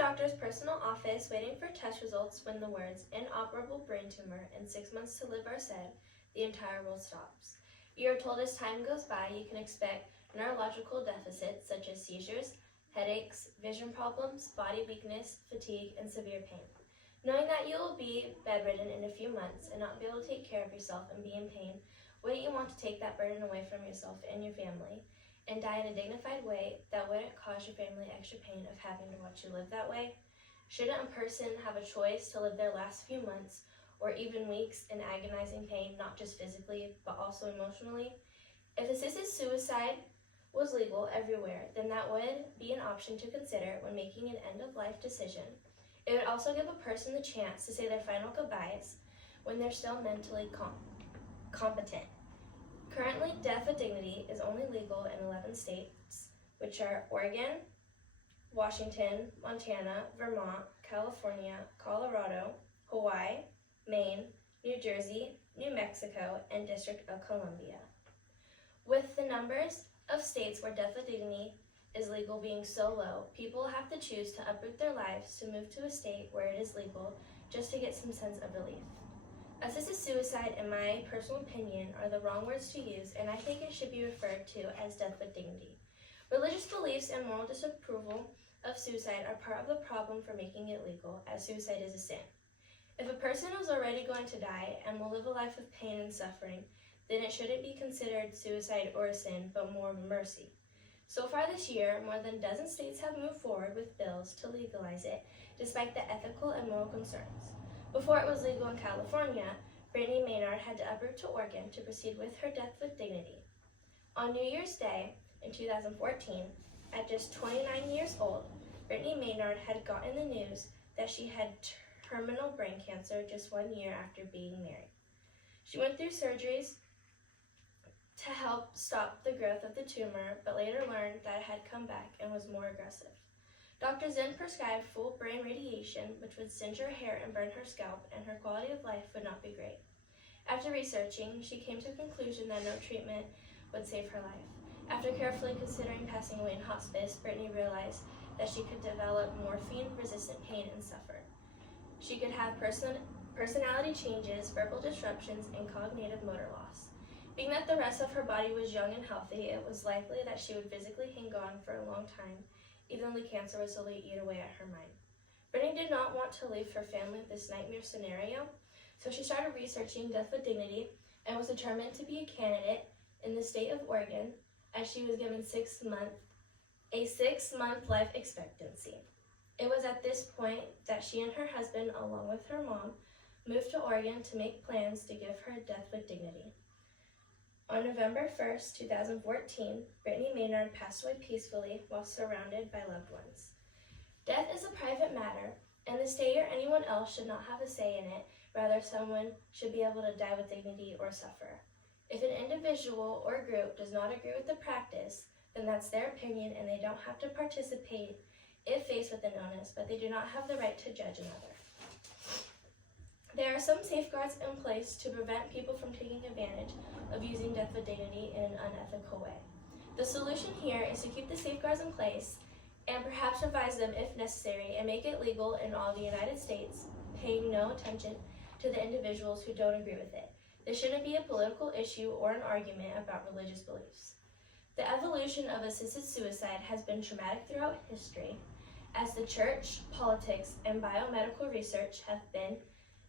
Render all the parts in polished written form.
doctor's personal office waiting for test results when the words inoperable brain tumor and 6 months to live are said, the entire world stops. You are told as time goes by you can expect neurological deficits such as seizures, headaches, vision problems, body weakness, fatigue, and severe pain. Knowing that you will be bedridden in a few months and not be able to take care of yourself and be in pain, wouldn't you want to take that burden away from yourself and your family and die in a dignified way that wouldn't cause your family extra pain of having to watch you live that way? Shouldn't a person have a choice to live their last few months or even weeks in agonizing pain, not just physically, but also emotionally? If assisted suicide was legal everywhere, then that would be an option to consider when making an end-of-life decision. It would also give a person the chance to say their final goodbyes when they're still mentally competent. Currently, death with dignity is only legal in 11 states, which are Oregon, Washington, Montana, Vermont, California, Colorado, Hawaii, Maine, New Jersey, New Mexico, and District of Columbia. With the numbers of states where death with dignity is legal being so low, people have to choose to uproot their lives to move to a state where it is legal just to get some sense of relief. Assisted suicide, in my personal opinion, are the wrong words to use, and I think it should be referred to as death with dignity. Religious beliefs and moral disapproval of suicide are part of the problem for making it legal, as suicide is a sin. If a person is already going to die and will live a life of pain and suffering, then it shouldn't be considered suicide or a sin, but more of a mercy. So far this year, more than a dozen states have moved forward with bills to legalize it, despite the ethical and moral concerns. Before it was legal in California, Brittany Maynard had to uproot to Oregon to proceed with her death with dignity. On New Year's Day in 2014, at just 29 years old, Brittany Maynard had gotten the news that she had terminal brain cancer just 1 year after being married. She went through surgeries to help stop the growth of the tumor, but later learned that it had come back and was more aggressive. Doctors then prescribed full brain radiation, which would singe her hair and burn her scalp, and her quality of life would not be great. After researching, she came to the conclusion that no treatment would save her life. After carefully considering passing away in hospice, Brittany realized that she could develop morphine-resistant pain and suffer. She could have personality changes, verbal disruptions, and cognitive motor loss. Being that the rest of her body was young and healthy, it was likely that she would physically hang on for a long time, even though the cancer would slowly eat away at her mind. Brittany did not want to leave her family with this nightmare scenario, so she started researching death with dignity and was determined to be a candidate in the state of Oregon, as she was given a 6-month life expectancy. It was at this point that she and her husband, along with her mom, moved to Oregon to make plans to give her death with dignity. On November 1st, 2014, Brittany Maynard passed away peacefully while surrounded by loved ones. Death is a private matter, and the state or anyone else should not have a say in it. Rather, someone should be able to die with dignity or suffer. If an individual or group does not agree with the practice, then that's their opinion and they don't have to participate if faced with an illness, but they do not have the right to judge another. There are some safeguards in place to prevent people from taking advantage of using death with dignity in an unethical way. The solution here is to keep the safeguards in place and perhaps revise them if necessary and make it legal in all the United States, paying no attention to the individuals who don't agree with it. This shouldn't be a political issue or an argument about religious beliefs. The evolution of assisted suicide has been traumatic throughout history, as the church, politics, and biomedical research have been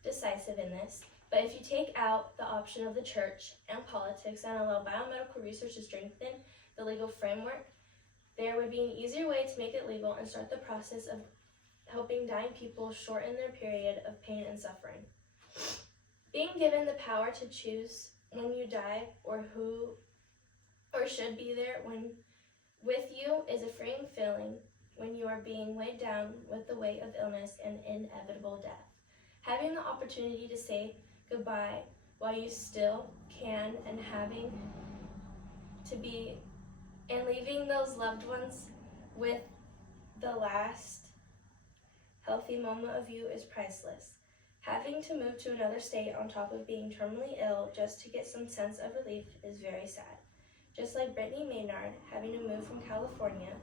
decisive in this. But if you take out the option of the church and politics and allow biomedical research to strengthen the legal framework, there would be an easier way to make it legal and start the process of helping dying people shorten their period of pain and suffering. Being given the power to choose when you die or who or should be there with you is a freeing feeling when you are being weighed down with the weight of illness and inevitable death. Having the opportunity to say goodbye while you still can and leaving those loved ones with the last healthy moment of you is priceless. Having to move to another state on top of being terminally ill just to get some sense of relief is very sad. Just like Brittany Maynard having to move from California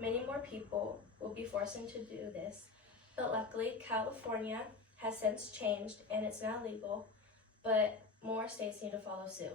many more people will be forced into do this. But luckily, California has since changed and it's now legal, but more states need to follow suit.